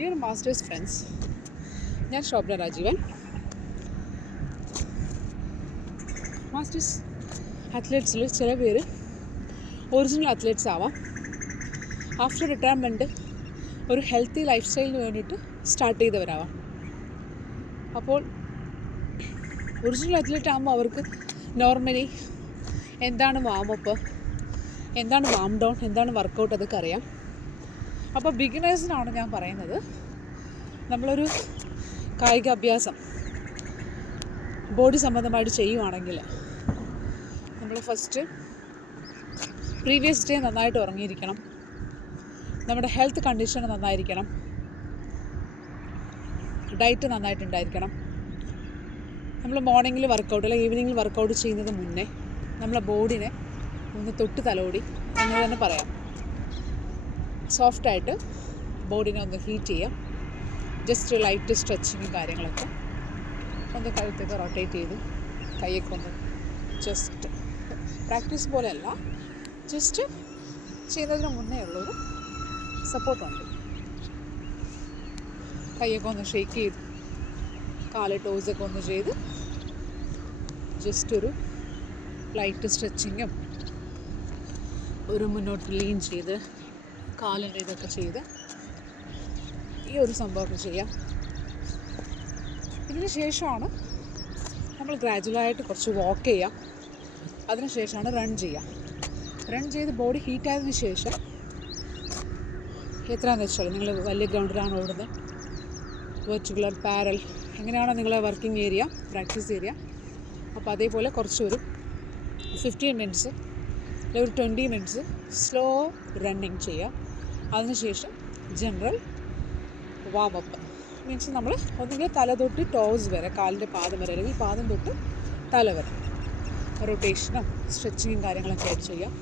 Dear masters friends, ഞാൻ Shobhana Rajeevan. Masters അത്ലറ്റ്സിൽ ചില പേര് ഒറിജിനൽ അത്ലറ്റ്സ് ആവാം. ആഫ്റ്റർ റിട്ടയർമെൻറ്റ് ഒരു ഹെൽത്തി ലൈഫ് സ്റ്റൈലിന് വേണ്ടിയിട്ട് സ്റ്റാർട്ട് ചെയ്തവരാവാം. അപ്പോൾ ഒറിജിനൽ അത്ലറ്റ് ആകുമ്പോൾ അവർക്ക് നോർമലി എന്താണ് വാമപ്പ്, എന്താണ് വാം ഡൗൺ, എന്താണ് വർക്കൗട്ട്, അതൊക്കെ അറിയാം. അപ്പോൾ ബിഗിനേഴ്സിനാണ് ഞാൻ പറയുന്നത്, നമ്മളൊരു കായിക അഭ്യാസം ബോഡി സംബന്ധമായിട്ട് ചെയ്യുവാണെങ്കിൽ നമ്മൾ ഫസ്റ്റ് പ്രീവിയസ് ഡേ നന്നായിട്ട് ഉറങ്ങിയിരിക്കണം, നമ്മുടെ ഹെൽത്ത് കണ്ടീഷൻ നന്നായിരിക്കണം, ഡയറ്റ് നന്നായിട്ടുണ്ടായിരിക്കണം. നമ്മൾ മോർണിംഗിൽ വർക്കൗട്ട് അല്ലെങ്കിൽ ഈവനിങ്ങിൽ വർക്കൗട്ട് ചെയ്യുന്നത് മുന്നേ നമ്മളെ ബോഡിനെ ഒന്ന് തൊട്ട് തലോടി അങ്ങനെ തന്നെ പറയാം, സോഫ്റ്റായിട്ട് ബോഡിനെ ഒന്ന് ഹീറ്റ് ചെയ്യാം. ജസ്റ്റ് ലൈറ്റ് സ്ട്രെച്ചിങ്ങും കാര്യങ്ങളൊക്കെ ഒന്ന് കഴുത്തൊക്കെ റൊട്ടേറ്റ് ചെയ്ത് കൈയൊക്കെ ഒന്ന് ജസ്റ്റ് പ്രാക്ടീസ് പോലെയല്ല, ജസ്റ്റ് ചെയ്യുന്നതിന് മുന്നേ ഉള്ളൊരു സപ്പോർട്ടുണ്ട്. കൈയൊക്കെ ഒന്ന് ഷേക്ക് ചെയ്ത് കാല് ടോസൊക്കെ ഒന്ന് ചെയ്ത് ജസ്റ്റ് ഒരു ലൈറ്റ് സ്ട്രെച്ചിങ്ങും ഒരു മുന്നോട്ട് ലീൻ ചെയ്ത് കാലിൻ്റെ ഇതൊക്കെ ചെയ്ത് ഈ ഒരു സംഭവമൊക്കെ ചെയ്യാം. ഇതിന് ശേഷമാണ് നമ്മൾ ഗ്രാജുവലായിട്ട് കുറച്ച് വാക്ക് ചെയ്യാം. അതിന് ശേഷമാണ് റൺ ചെയ്യുക. റൺ ചെയ്ത് ബോഡി ഹീറ്റായതിനു ശേഷം എത്രയാണെന്ന് വെച്ചാൽ നിങ്ങൾ വലിയ ഗ്രൗണ്ടിലാണ് ഓടുന്നത്, വെർട്ടിക്കുലർ, പാരൽ, എങ്ങനെയാണോ നിങ്ങളെ വർക്കിംഗ് ഏരിയ, പ്രാക്ടീസ് ഏരിയ, അപ്പോൾ അതേപോലെ കുറച്ചൊരു 15 മിനിറ്റ്സ് അല്ലെങ്കിൽ ഒരു 20 മിനിറ്റ്സ് സ്ലോ റണ്ണിങ് ചെയ്യുക. അതിനുശേഷം ജനറൽ വാമപ്പ് മീൻസ് നമ്മൾ ഒന്നുകിൽ തല തൊട്ട് ടോസ് വരെ, കാലിൻ്റെ പാദം വരെ, അല്ലെങ്കിൽ പാദം തൊട്ട് തല വരെ റൊട്ടേഷനും സ്ട്രെച്ചിങ്ങും കാര്യങ്ങളൊക്കെ ആയിട്ട് ചെയ്യാം.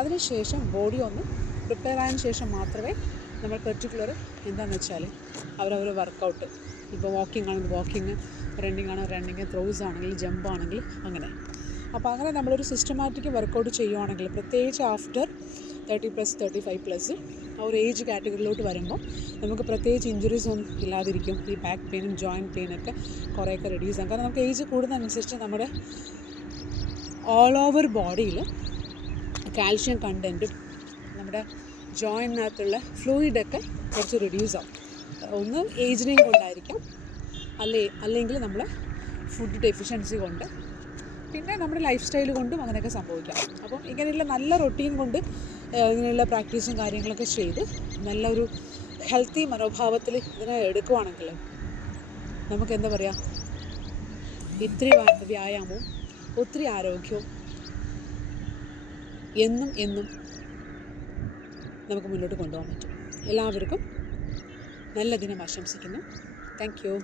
അതിനുശേഷം ബോഡി ഒന്ന് പ്രിപ്പയർ ആയതിനു ശേഷം മാത്രമേ നമ്മൾ പെർട്ടിക്കുലർ എന്താണെന്ന് വെച്ചാൽ അവരവർ വർക്കൗട്ട്, ഇപ്പോൾ വാക്കിംഗ് ആണെങ്കിൽ വാക്കിങ്, റണ്ണിങ് ആണെങ്കിൽ റണ്ണിങ്, ത്രോസ് ആണെങ്കിൽ ജമ്പ് ആണെങ്കിൽ അങ്ങനെ. അപ്പോൾ അങ്ങനെ നമ്മളൊരു സിസ്റ്റമാറ്റിക് വർക്കൗട്ട് ചെയ്യുവാണെങ്കിൽ, പ്രത്യേകിച്ച് ആഫ്റ്റർ 30+, 35+, ആ ഒരു ഏജ് കാറ്റഗറിയിലോട്ട് വരുമ്പോൾ നമുക്ക് പ്രത്യേകിച്ച് ഇഞ്ചുറീസ് ഒന്നും ഇല്ലാതിരിക്കും. ഈ ബാക്ക് പെയിനും ജോയിൻറ്റ് പെയിനൊക്കെ കുറേയൊക്കെ റെഡ്യൂസ് ആകും. കാരണം നമുക്ക് ഏജ് കൂടുന്നതനുസരിച്ച് നമ്മുടെ ഓൾ ഓവർ ബോഡിയിൽ കാൽഷ്യം കണ്ടൻറ്റും നമ്മുടെ ജോയിൻറ്റിനകത്തുള്ള ഫ്ലൂയിഡൊക്കെ കുറച്ച് റെഡ്യൂസ് ആവും. ഒന്ന് ഏജിനെയും കൊണ്ടായിരിക്കാം, അല്ലെങ്കിൽ നമ്മൾ ഫുഡ് ഡെഫിഷ്യൻസി കൊണ്ട്, പിന്നെ നമ്മുടെ ലൈഫ് സ്റ്റൈൽ കൊണ്ടും അങ്ങനെയൊക്കെ സംഭവിക്കാം. അപ്പം ഇങ്ങനെയുള്ള നല്ല റൊട്ടീൻ കൊണ്ട് ഇങ്ങനെയുള്ള പ്രാക്ടീസും കാര്യങ്ങളൊക്കെ ചെയ്ത് നല്ലൊരു ഹെൽത്തി മനോഭാവത്തിൽ ഇതിനെ എടുക്കുവാണെങ്കിൽ നമുക്ക് എന്താ പറയുക, ഇത്തിരി വ്യായാമവും ഒത്തിരി ആരോഗ്യവും എന്നും നമുക്ക് മുന്നോട്ട് കൊണ്ടുപോകാൻ പറ്റും. എല്ലാവർക്കും നല്ല ദിനം ആശംസിക്കുന്നു. Thank you.